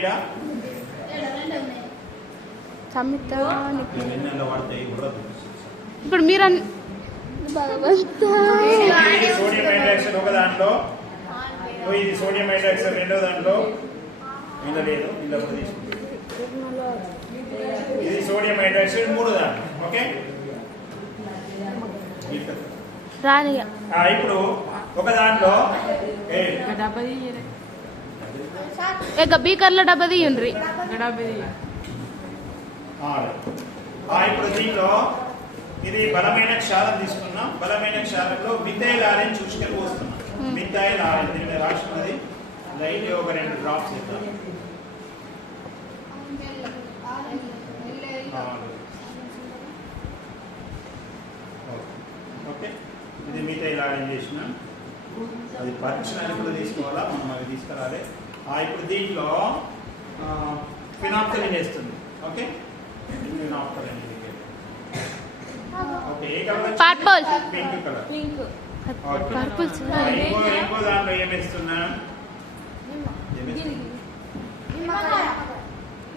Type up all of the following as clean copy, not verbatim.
ఉన్నాయిడా సమిత వాడతాయి ఇప్పుడు మీరు sodium hydroxide ఒక దాంట్లో, ఇది సోడియం హైడ్రాక్సైడ్ రెండో దాంట్లో, ఇలా లేదు ఇలా తీసుకుంటుంది. ఇది సోడియం హైడ్రాక్సైడ్ మూడో దాంట్లో. ఓకే ఇప్పుడు ఒక దాంట్లో బీకర్లో డబ్బా తీయండి. ఇప్పుడు దీంట్లో ఇది బలమైన క్షారం తీసుకున్నాం. బలమైన క్షారంలో మిథైల్ ఆరెంజ్ చూసుకొని పోస్తున్నాం. మిథైల్ ఆరెంజ్ దీని మీద రాసుకున్నది లైట్ ఒక 2 డ్రాప్స్ ఇద్దాం. ఓకే ఇది మిథైల్ ఆరెంజ్ చేసిన అది పరీక్షణాన్ని కూడా తీసుకోవాలా, మనం అవి తీసుకురాలి. ఇప్పుడు దీంట్లో ఫినాప్థలిన్ వేస్తుంది. ఓకే ఫినాప్థలిన్ ఓకే ఏ colour? Purple. Pink colour. Purple. ఇంకో దాంట్లో ఏం వేస్తున్నా?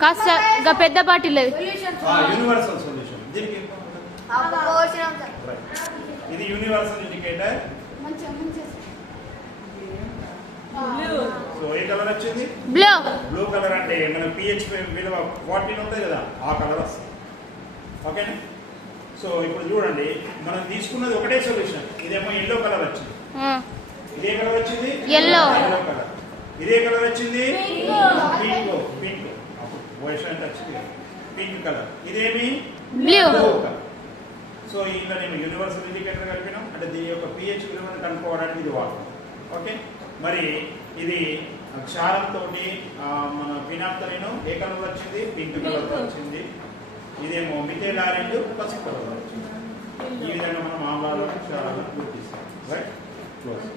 కాస్త పెద్ద బాటిల్ యూనివర్సల్ సొల్యూషన్. దీనికి ఇది యూనివర్సల్ ఇండికేటర్. సో ఏ కలర్ వచ్చింది? బ్లూ. బ్లూ కలర్ అంటే మన pH విలువ 14 ఉంటుంది కదా, ఆ కలర్ వస్తుంది. ఓకేనా? సో ఇప్పుడు చూడండి, మనం తీసుకున్నది ఒకటే సొల్యూషన్. ఇదేమో ఎల్లో కలర్ వచ్చింది. ఇదే కలర్ వచ్చింది ఎల్లో కలర్. ఇదే కలర్ వచ్చింది పింక్. వచ్చింది పింక్ కలర్. ఇదేమి బ్లూ కలర్. సో ఇందులోనేమో యూనివర్సల్ ఇండికేటర్ కలిపినాం. అంటే దీని యొక్క pH విలువను కనుక్కోవడానికి ఇది వాడతాం. ఓకే మరి ఇది క్షారంతో మన ఫినాప్థలిన్ ఏ కలర్ వచ్చింది? పింక్ కలర్ వచ్చింది. ఇదేమో మిథైల్ ఆరెంజ్ పసుపు కలర్ వచ్చింది. ఈ విధంగా మనం ఆమ్లాలను క్షారాలను గుర్తిస్తాం. Right close.